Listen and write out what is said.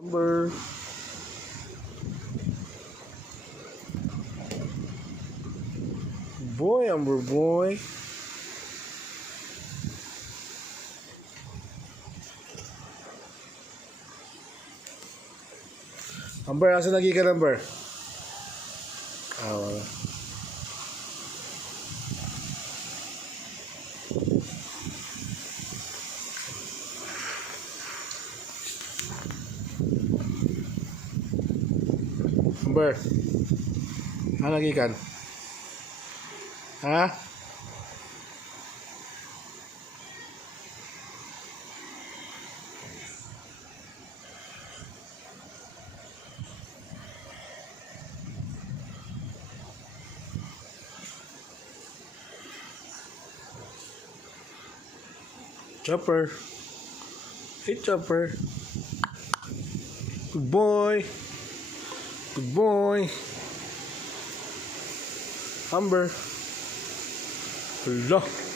Amber. Boy, Amber boy. Amber, asa lagi ka, Amber? Ah, wala. Amber, asa lagi kan? Ha? Chopper. Hey, Chopper. Good boy. Good boy. Amber. Hello.